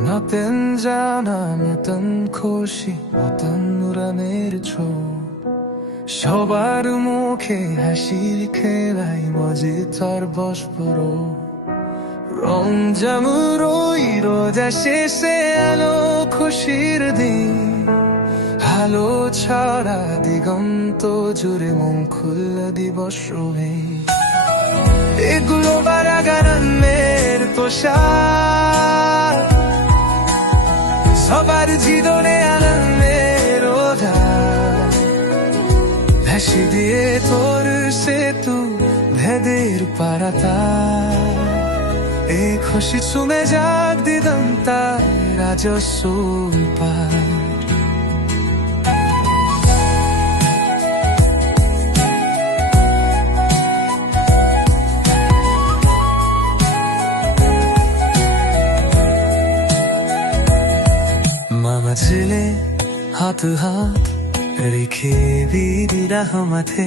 나쁜 자나 나던 খুশি 어떤 উড়ানের ছো সবার মুখে হাসির খেলাই মজে তোর বসপরো রমজানুর ওই রোজা শেষে আলো খুশির দিন আলো ছড়া দিগন্ত জুড়ে মন খুলল দিবস রোহে এগুলো বারাগানের তোষার সবার জীবনে আনন্দের ওধার ভাসি দিয়ে তোর সেতু ভেদের পারাতা এ খুশি শুনে যাক দিদন্তা রাজস্বল পার মামা ছেলে হাত হাত রেখে বিধি রাহমাতে